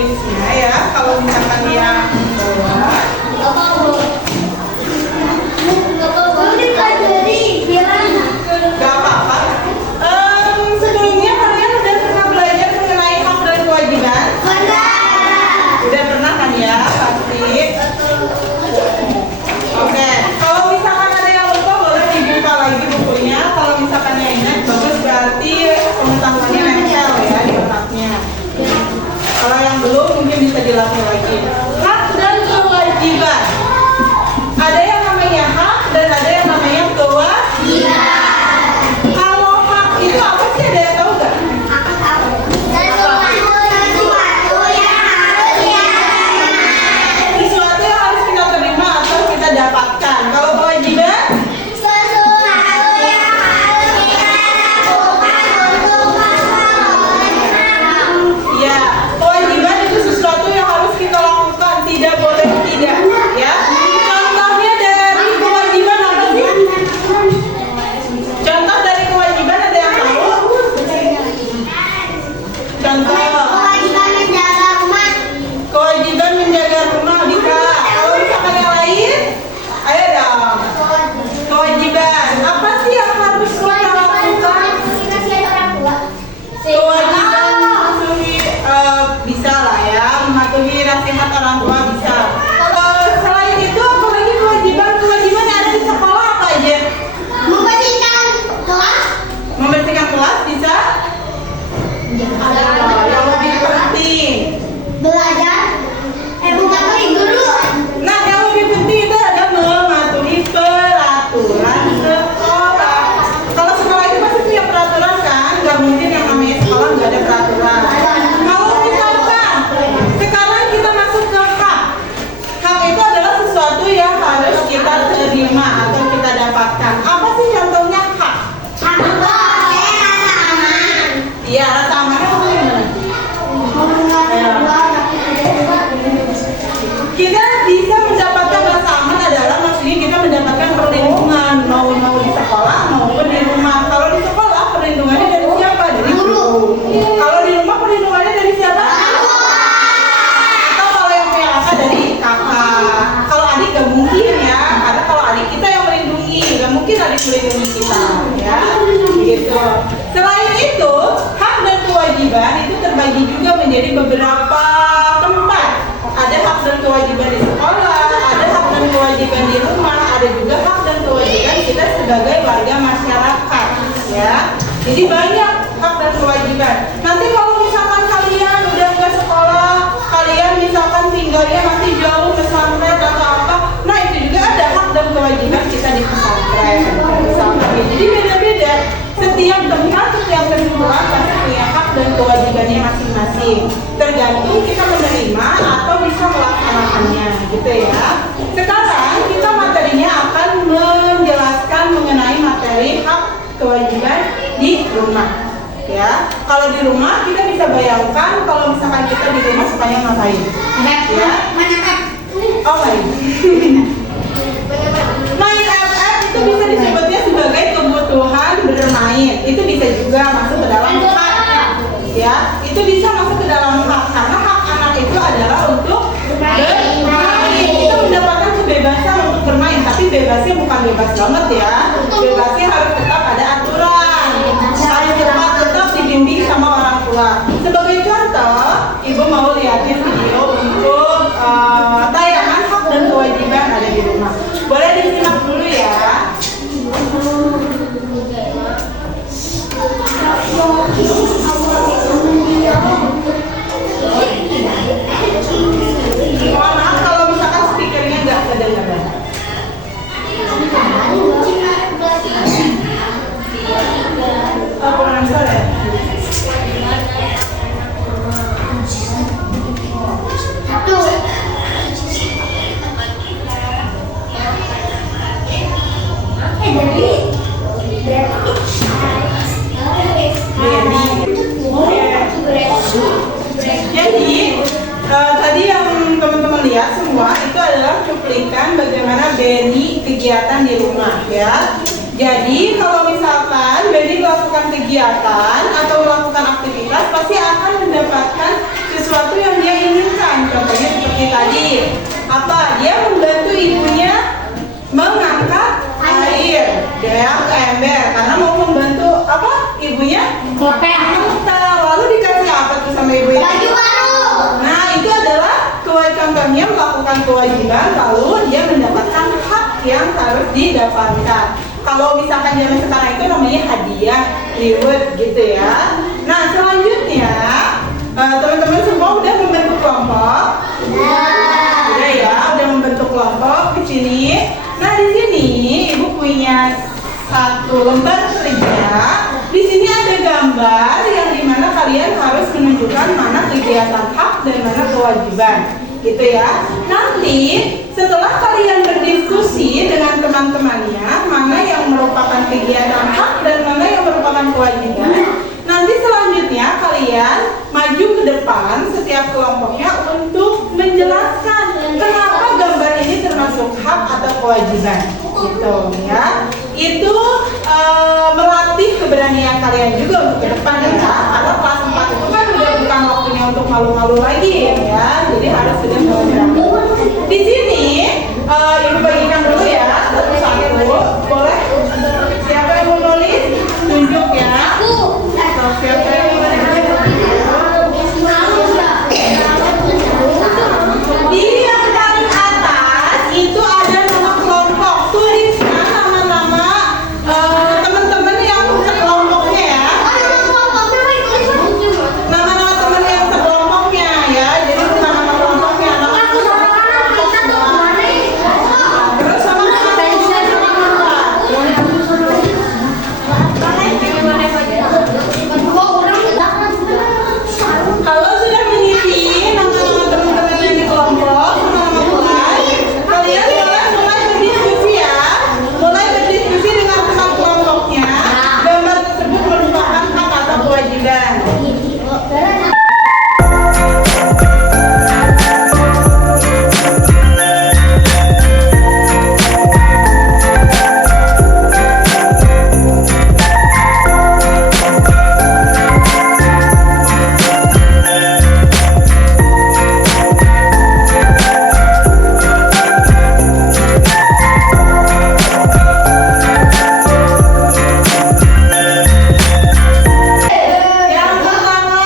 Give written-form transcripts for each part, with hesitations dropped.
tulisnya ya. Kalau misalkan yang bawah, gak apa-apa. Sebelumnya kalian udah pernah belajar mengenai hak dan kewajiban? Udah pernah kan ya, pasti. Oke, kalau misalkan ada yang lupa boleh dibuka lagi bukunya. Kalau misalkan yang ingat bagus, berarti pengetahuannya nempel ya di otaknya. Kalau yang belum mungkin bisa dilatih lagi. Hak dan kewajiban. Ada yang namanya hak dan ada yang namanya kewajiban. Kalau hak itu apa sih, ada yang tahu nggak? Sesuatu yang harus kita terima atau kita dapatkan. Kalau kewajiban? Ya, kewajiban itu sesuatu yang harus kita lakukan, tidak boleh tidak, ya. Contohnya dari kewajiban apa sih? Contoh dari kewajiban ada yang tahu? Contoh. Kewajiban menjaga rumah, Dika. Kalau misalkan yang lain, ayo dong. Kewajiban apa sih yang harus kita lakukan? Kewajiban mematuhi, bisa lah ya, mematuhi nasihat orang tua bisa. Selain itu, apalagi kewajiban yang ada di sekolah apa aja? Membersihkan kelas bisa? Ada yang lebih penting. Nah, yang lebih penting itu ada mematuhi peraturan sekolah. Kalau sekolah itu pasti punya peraturan kan? Gak mungkin yang namanya sekolah gak ada peraturan. Kalau misalkan sekarang kita masuk ke hak. Hak itu adalah sesuatu yang harus kita terima atau kita dapatkan. Apa sih contohnya hak? Iya, rasa amannya apa gimana? Kita bisa mendapatkan rasa aman adalah maksudnya kita mendapatkan perlindungan mau di sekolah maupun di rumah. Kalau di sekolah perlindungannya dari siapa? Dari guru. Kalau di rumah perlindungannya dari siapa? Atau kalau yang punya kakak dari kakak. Kalau adik gak mungkin ya, karena kalau adik kita yang melindungi, gak mungkin adik melindungi kita, ya. Gitu. Selain itu, hak dan kewajiban itu terbagi juga menjadi beberapa tempat. Ada hak dan kewajiban di sekolah, ada hak dan kewajiban di rumah, ada juga hak dan kewajiban kita sebagai warga masyarakat, ya. Jadi banyak hak dan kewajiban. Nanti kalau misalkan kalian udah nggak sekolah, kalian misalkan tinggalnya nanti jauh pesantren atau apa, nah itu juga ada hak dan kewajiban kita di pesantren. Jadi beda-beda. Setiap tempat, setiap kesimpulan pasti punya hak dan kewajibannya masing-masing. Tergantung kita menerima atau bisa melaksanakannya, gitu ya. Sekarang kita materinya akan menjelaskan mengenai materi hak kewajiban di rumah. Ya, kalau di rumah kita bisa bayangkan kalau misalkan kita di rumah supaya ngapain? Ya, oh main. Main FF itu bisa disebutnya sebagai kebutuhan bermain. Itu bisa juga masuk ke dalam hak. Ya, itu bisa masuk ke dalam hak karena hak anak itu adalah untuk bermain. Kita mendapatkan kebebasan untuk bermain, tapi bebasnya bukan bebas banget ya. Bebasnya harus tetap ada aturan. Harus tetap dibimbing sama orang tua. Sebagai contoh, ibu mau liatin video untuk tayangan hak dan kewajiban ada di rumah. Boleh disimak dulu ya. Mohon maaf kalau misalkan speakernya nggak kedengaran. Kurang suara ya? Jadi tadi yang teman-teman lihat semua itu adalah cuplikan bagaimana Benny kegiatan di rumah ya. Jadi kalau misalkan Benny melakukan kegiatan atau melakukan aktivitas pasti akan mendapatkan sesuatu yang dia ingin. tadi apa? Dia membantu ibunya mengangkat air dari ember karena mau membantu apa? Ibunya lalu dikasih apa tuh sama ibunya? Baju baru. Nah, itu adalah contohnya melakukan kewajiban lalu dia mendapatkan hak yang harus didapatkan. Kalau misalkan zaman sekarang itu namanya hadiah, reward gitu ya. Nah, selanjutnya teman-teman semua udah membentuk kelompok? Udah ya, udah membentuk kelompok di sini. Nah, di sini ibu punya satu lembar kerja. Di sini ada gambar yang dimana kalian harus menunjukkan mana kegiatan hak dan mana kewajiban, gitu ya. Nanti setelah kalian berdiskusi dengan teman-temannya, mana yang merupakan kegiatan hak dan mana yang merupakan kewajiban, nanti selanjutnya kalian maju ke depan setiap kelompoknya untuk menjelaskan kenapa gambar ini termasuk hak atau kewajiban, gitu ya. Itu melatih keberanian kalian juga untuk ke depan ya, karena kelas 4 itu kan udah bukan waktunya untuk malu-malu lagi ya, jadi harus sudah berani. Di sini ibu bagikan dulu ya satu-satu, boleh? Siapa yang mau nulis? Tunjuk ya. Siapa yang mau nulis? Di yang paling atas itu ada nama kelompok. Tuliskan nama-nama teman-teman yang sekelompoknya ya. Nama-nama teman yang sekelompoknya ya. Jadi bukan nama kelompoknya, nama terus sama kalau sudah mengisi nama-nama teman-teman yang di kelompok, nama-nama kelas, kalian boleh mulai berdiskusi ya. Mulai berdiskusi dengan teman kelompoknya. Gambar tersebut merupakan hak atau kewajiban. Yang pertama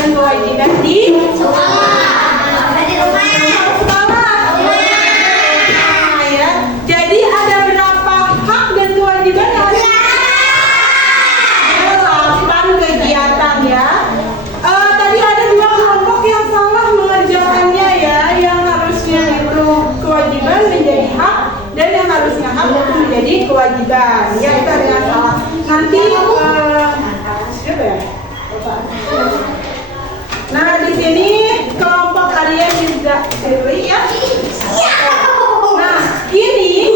dan kewajiban di sekolah. Nah, ya. Jadi ada berapa hak dan kewajiban yang harus melakukan kegiatan ya. Tadi ada 2 kelompok yang salah mengerjakannya ya, yang harusnya itu kewajiban menjadi hak dan yang harusnya hak itu menjadi kewajiban. Ya itu ada yang salah. Nanti siapa ya? Nah di sini kelompok Arya juga Siri ya. Nah ini